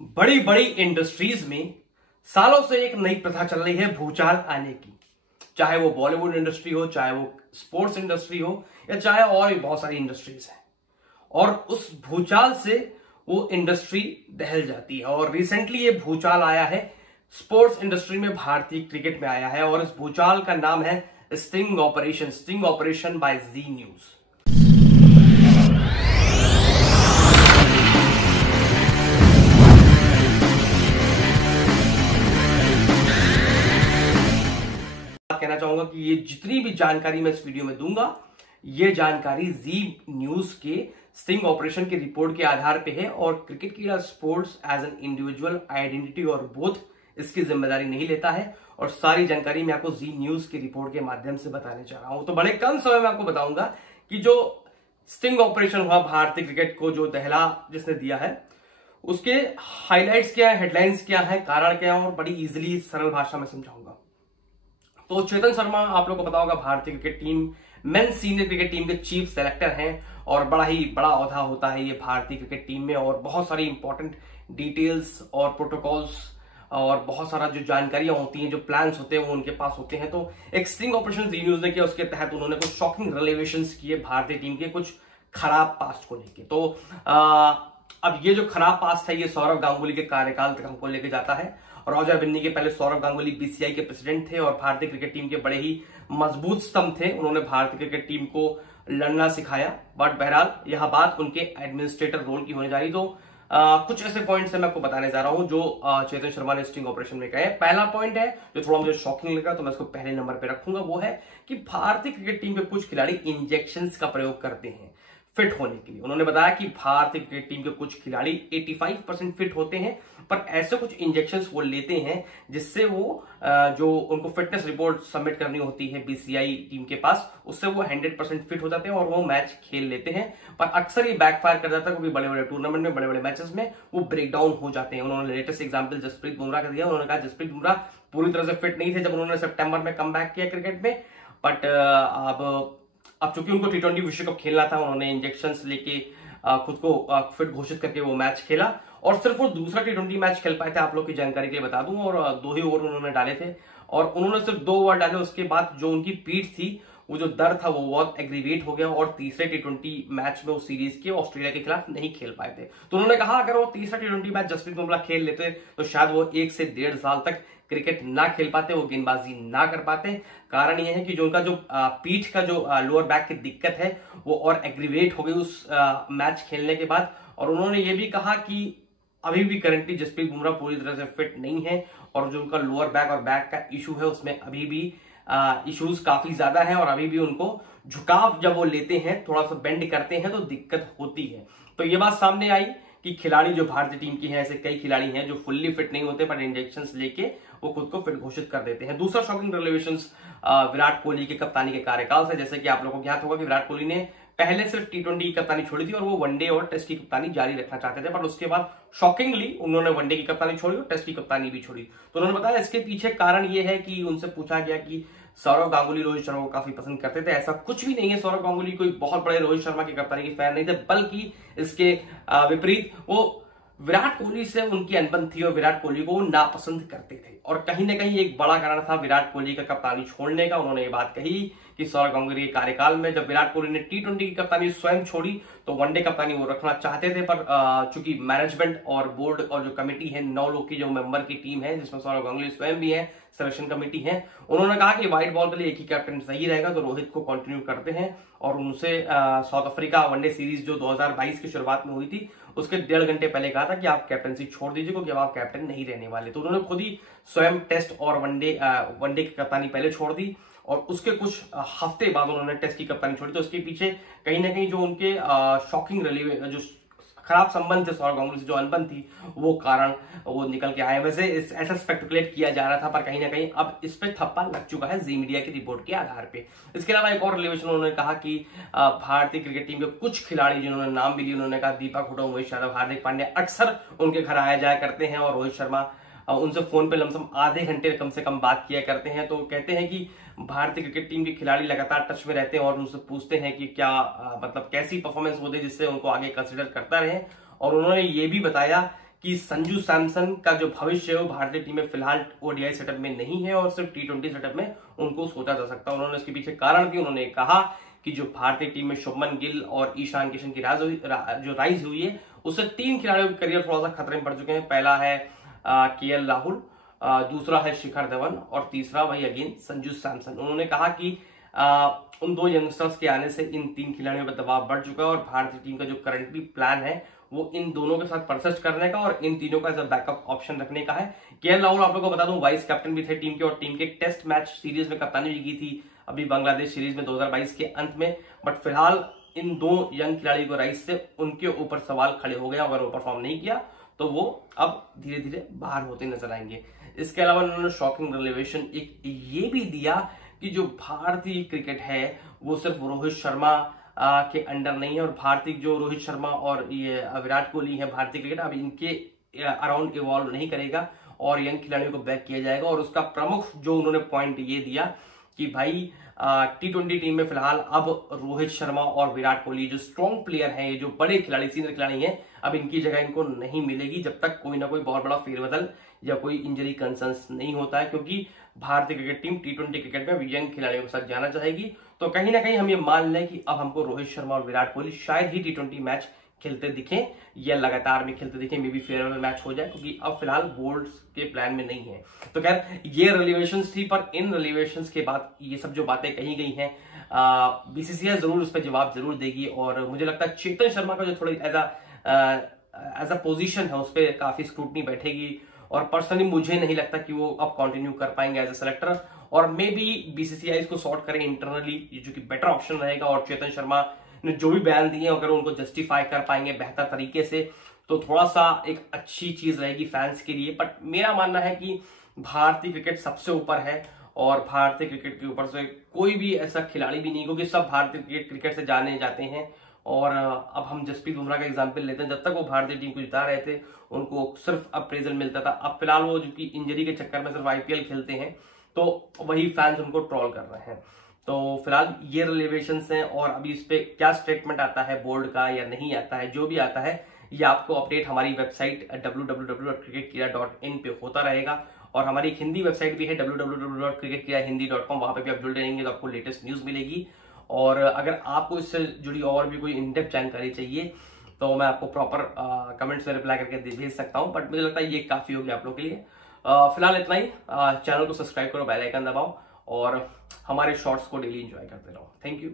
बड़ी बड़ी इंडस्ट्रीज में सालों से एक नई प्रथा चल रही है भूचाल आने की। चाहे वो बॉलीवुड इंडस्ट्री हो, चाहे वो स्पोर्ट्स इंडस्ट्री हो, या चाहे और भी बहुत सारी इंडस्ट्रीज हैं। और उस भूचाल से वो इंडस्ट्री दहल जाती है। और रिसेंटली ये भूचाल आया है स्पोर्ट्स इंडस्ट्री में, भारतीय क्रिकेट में आया है। और इस भूचाल का नाम है स्टिंग ऑपरेशन बाय जी न्यूज। कहना चाहूंगा कि ये जितनी भी जानकारी मैं इस वीडियो में दूंगा, ये जानकारी जी न्यूज के स्टिंग ऑपरेशन की रिपोर्ट के आधार पे है। और क्रिकेट की sports as an individual identity और बोथ इसकी जिम्मेदारी नहीं लेता है। और सारी जानकारी मैं आपको जी न्यूज की रिपोर्ट के माध्यम से बताने जा रहा हूं। तो बड़े कम समय में आपको बताऊंगा कि जो स्टिंग ऑपरेशन हुआ, भारतीय क्रिकेट को जो दहला जिसने दिया है, उसके हाईलाइट्स क्या है, हेडलाइंस क्या है, कारण क्या है, और बड़ी इजिली सरल भाषा में समझाऊंगा। तो चेतन शर्मा, आप लोगों को पता होगा, भारतीय cricket team main senior cricket team के चीफ सेलेक्टर हैं। और बड़ा ही बड़ा ओहदा होता है ये भारतीय क्रिकेट टीम में। और बहुत सारी इंपॉर्टेंट डिटेल्स और प्रोटोकॉल्स और बहुत सारा जो जानकारियां होती हैं, जो प्लान्स होते हैं, वो उनके पास होते हैं। तो एक स्टिंग ऑपरेशन जी न्यूज ने किया, उसके तहत उन्होंने कुछ शॉकिंग रिलेवेशंस किए भारतीय टीम के कुछ खराब पास्ट को लेके। तो अब ये जो खराब पास्ट है, ये सौरव गांगुली के कार्यकाल तक हमको लेके जाता है। रॉजर बिन्नी के पहले सौरव गांगुली बीसीसीआई के प्रेसिडेंट थे और भारतीय क्रिकेट टीम के बड़े ही मजबूत स्तंभ थे। उन्होंने भारतीय क्रिकेट टीम को लड़ना सिखाया। बट बहरहाल यह बात उनके एडमिनिस्ट्रेटर रोल की होने जा रही। तो कुछ ऐसे पॉइंट्स मैं आपको बताने जा रहा हूं जो चेतन शर्मा ने स्टिंग ऑपरेशन में कहे। पहला पॉइंट है जो थोड़ा मुझे शॉकिंग लगा, तो मैं इसको पहले नंबर पे रखूंगा। वो है कि भारतीय क्रिकेट टीम के कुछ खिलाड़ी इंजेक्शंस का प्रयोग करते हैं फिट होने के लिए। उन्होंने बताया कि भारतीय क्रिकेट टीम के कुछ खिलाड़ी 85% फिट होते हैं, पर ऐसे कुछ इंजेक्शंस वो लेते हैं जिससे वो जो उनको फिटनेस रिपोर्ट सबमिट करनी होती है बीसीसीआई टीम के पास, उससे वो 100% फिट हो जाते हैं और वो मैच खेल लेते हैं। पर अक्सर ये बैकफायर कर जाता है, क्योंकि बड़े बड़े टूर्नामेंट में, बड़े बड़े मैचेस में वो ब्रेक डाउन हो जाते हैं। उन्होंने लेटेस्ट एग्जाम्पल जसप्रीत बुमराह का दिया। उन्होंने कहा जसप्रीत बुमराह पूरी तरह से फिट नहीं थे जब उन्होंने सितंबर में कम बैक किया क्रिकेट में। बट अब चूंकि उनको टी20 विश्व कप खेलना था, उन्होंने इंजेक्शंस लेके खुद को फिट घोषित करके वो मैच खेला। और सिर्फ वो दूसरा टी20 मैच खेल पाए थे, आप लोग की जानकारी के लिए बता दूं। और 2 ही ओवर उन्होंने डाले थे और उन्होंने सिर्फ 2 ओवर डाले। उसके बाद जो उनकी पीठ थी, वो जो दर्द था, वो बहुत एग्रीवेट हो गया और तीसरे टी20 मैच में उस सीरीज के ऑस्ट्रेलिया के खिलाफ नहीं खेल पाए थे। तो उन्होंने कहा अगर वो तीसरा टी20 मैच जसप्रीत बुमराह खेल लेते तो शायद वो 1 से 1.5 साल तक क्रिकेट ना खेल पाते, वो गेंदबाजी ना कर पाते। कारण यह है कि जो उनका जो पीठ का जो लोअर बैक की दिक्कत है, वो और एग्रीवेट हो गई उस मैच खेलने के बाद। और उन्होंने ये भी कहा कि अभी भी करंटली जसप्रीत बुमराह पूरी तरह से फिट नहीं है और जो उनका लोअर बैक और बैक का इशू है, उसमें अभी भी इश्यूज काफी ज्यादा है। और अभी भी उनको झुकाव जब वो लेते हैं, थोड़ा सा बेंड करते हैं, तो दिक्कत होती है। तो ये बात सामने आई कि खिलाड़ी जो भारतीय टीम की है, ऐसे कई खिलाड़ी हैं जो फुल्ली फिट नहीं होते, पर इंजेक्शंस लेके वो खुद को फिट घोषित कर देते हैं। दूसरा शॉकिंग रिलेवेशंस विराट कोहली के कप्तानी के कार्यकाल से। जैसे कि आप लोगों को ज्ञात होगा कि विराट कोहली ने पहले सिर्फ टी20 की कप्तानी छोड़ी थी और वो वनडे और टेस्ट की कप्तानी जारी रखना चाहते थे। पर उसके बाद शॉकिंगली उन्होंने वनडे की कप्तानी छोड़ी और टेस्ट की कप्तानी भी छोड़ी। तो उन्होंने बताया इसके पीछे कारण ये है कि उनसे पूछा गया कि सौरव गांगुली रोहित शर्मा को काफी पसंद करते थे। ऐसा कुछ भी नहीं है, सौरव गांगुली कोई बहुत बड़े रोहित शर्मा की कप्तानी के फैन नहीं थे, बल्कि इसके विपरीत वो विराट कोहली से उनकी अनबन थी और विराट कोहली को नापसंद करते थे। और कहीं ना कहीं एक बड़ा कारण था विराट कोहली का कप्तानी छोड़ने का। उन्होंने ये बात कही कि सौरव गांगुली के कार्यकाल में जब विराट कोहली ने टी20 की कप्तानी स्वयं छोड़ी, तो वनडे कप्तानी वो रखना चाहते थे। पर चूंकि मैनेजमेंट और बोर्ड और जो कमेटी है, 9 लोग की जो मेंबर की टीम है, जिसमें सौरव गांगुली स्वयं भी है, सिलेक्शन कमेटी है, उन्होंने कहा कि व्हाइट बॉल के लिए एक ही कैप्टन सही रहेगा। तो रोहित को कंटिन्यू करते हैं और उनसे साउथ अफ्रीका वनडे सीरीज जो 2022 की शुरुआत में हुई थी, उसके 1.5 घंटे पहले कहा था कि आप कैप्टनसी छोड़ दीजिए, क्योंकि अब आप कैप्टन नहीं रहने वाले। तो उन्होंने खुद ही स्वयं टेस्ट और वनडे की कप्तानी पहले छोड़ दी और उसके कुछ हफ्ते बाद उन्होंने टेस्ट की कप्तानी छोड़ी। तो उसके पीछे कहीं ना कहीं जो उनके शॉकिंग जो खराब संबंध थे सौरव गांगुली से, जो अनबन थी, वो कारण वो निकल के आए। वैसे ऐसा स्पेकुलेट किया जा रहा था, पर कहीं ना कहीं अब इस पे थप्पा लग चुका है जी मीडिया की रिपोर्ट के आधार पे। इसके अलावा एक और रिलेवेशन उन्होंने कहा कि भारतीय क्रिकेट टीम के कुछ खिलाड़ी जिन्होंने नाम भी लिए, उन्होंने कहा दीपक हुडा, उमेश यादव, हार्दिक पांड्या अक्सर उनके घर आया जाया करते हैं और रोहित शर्मा उनसे फोन पे लमसम आधे घंटे कम से कम बात किया करते हैं। तो कहते हैं कि भारतीय क्रिकेट टीम के खिलाड़ी लगातार टच में रहते हैं और उनसे पूछते हैं कि क्या मतलब कैसी परफॉर्मेंस होती है जिससे उनको आगे कंसिडर करता रहे। और उन्होंने ये भी बताया कि संजू सैमसन का जो भविष्य है वो भारतीय टीम में फिलहाल ओडीआई सेटअप में नहीं है और सिर्फ टी20 सेटअप में उनको सोचा जा सकता है। उन्होंने इसके पीछे कारण भी उन्होंने कहा कि जो भारतीय टीम में शुभमन गिल और ईशान किशन की जो राइज हुई है उससे 3 खिलाड़ियों के करियर थोड़ा सा खतरे में पड़ चुके हैं। पहला है केएल राहुल, दूसरा है शिखर धवन और तीसरा वही अगेन संजू सैमसन। उन्होंने कहा कि उन 2 यंगस्टर्स के आने से इन 3 खिलाड़ियों पर दबाव बढ़ चुका है और भारतीय टीम का जो करंटली प्लान है वो इन दोनों के साथ परसिस्ट करने का और इन तीनों का बैकअप ऑप्शन रखने का है। केएल राहुल आप लोगों को बता दूं वाइस कैप्टन भी थे टीम के और टीम के टेस्ट मैच सीरीज में कप्तानी भी की थी अभी बांग्लादेश सीरीज में 2022 के अंत में। बट फिलहाल इन 2 यंग खिलाड़ियों को राइज से उनके ऊपर सवाल खड़े हो गए। अगर वो परफॉर्म नहीं किया तो वो अब धीरे धीरे बाहर होते नजर आएंगे। इसके अलावा उन्होंने शॉकिंग रिलेवेशन एक ये भी दिया कि जो भारतीय क्रिकेट है वो सिर्फ रोहित शर्मा के अंडर नहीं है और भारतीय जो रोहित शर्मा और ये विराट कोहली है भारतीय क्रिकेट अब इनके अराउंड इवॉल्व नहीं करेगा और यंग खिलाड़ियों को बैक किया जाएगा। और उसका प्रमुख जो उन्होंने पॉइंट ये दिया कि भाई टी20 टीम में फिलहाल अब रोहित शर्मा और विराट कोहली जो स्ट्रॉन्ग प्लेयर हैं, ये जो बड़े खिलाड़ी सीनियर खिलाड़ी हैं, अब इनकी जगह इनको नहीं मिलेगी जब तक कोई ना कोई बहुत बड़ा फेरबदल या कोई इंजरी कंसर्न्स नहीं होता है। क्योंकि भारतीय क्रिकेट टीम टी20 क्रिकेट में यंग खिलाड़ियों के साथ जाना चाहेगी। तो कहीं ना कहीं हम ये मान लें कि अब हमको रोहित शर्मा और विराट कोहली शायद ही टी20 मैच खेलते दिखें या लगातार में खेलते दिखें, मे बी फेयरवेल मैच हो जाए क्योंकि अब फिलहाल बोर्ड्स के प्लान में नहीं है। तो खैर ये रिलेवेशंस थी, पर इन रिलेवेशंस के बाद ये सब जो बातें कही गई हैं बीसीसीआई जरूर उस पर जवाब जरूर देगी और मुझे लगता है चेतन शर्मा का जो थोड़ी एज अ पोजीशन है उस पर काफी स्क्रूटनी बैठेगी और पर्सनली मुझे नहीं लगता कि वो अब कंटिन्यू कर पाएंगे एज अ सेलेक्टर और मे बी बीसीसीआई इसको सॉर्ट करें इंटरनली, जो कि बेटर ऑप्शन रहेगा। और चेतन शर्मा ने जो भी बयान दिए अगर उनको जस्टिफाई कर पाएंगे बेहतर तरीके से तो थोड़ा सा एक अच्छी चीज रहेगी फैंस के लिए। बट मेरा मानना है कि भारतीय क्रिकेट सबसे ऊपर है और भारतीय क्रिकेट के ऊपर से कोई भी ऐसा खिलाड़ी भी नहीं, क्योंकि सब भारतीय क्रिकेट से जाने जाते हैं। और अब हम जसप्रीत बुमराह का एग्जांपल लेते हैं, जब तक वो भारतीय टीम को जिता रहे थे उनको सिर्फ अप्रेजल मिलता था। अब फिलहाल वो जो कि इंजरी के चक्कर में सिर्फ आईपीएल खेलते हैं तो वही फैंस उनको ट्रोल कर रहे हैं। तो फिलहाल ये रिलेवेशंस हैं और अभी इस पे क्या स्टेटमेंट आता है बोर्ड का या नहीं आता है, जो भी आता है ये आपको अपडेट हमारी वेबसाइट www.cricketkeeda.in पे होता रहेगा। और हमारी एक हिंदी वेबसाइट भी है www.cricketkeeda.hindi.com, वहां पे भी आप जुड़े रहेंगे तो आपको लेटेस्ट न्यूज मिलेगी। और अगर आपको इससे जुड़ी और भी कोई इन डेप्थ जानकारी चाहिए तो मैं आपको प्रॉपर कमेंट्स में रिप्लाई करके भेज सकता हूं, बट मुझे लगता है ये काफी हो गया आप लोग के लिए। फिलहाल इतना ही। चैनल को सब्सक्राइब करो, बेल आइकन दबाओ और हमारे शॉर्ट्स को डेली एंजॉय करते रहो। Thank you.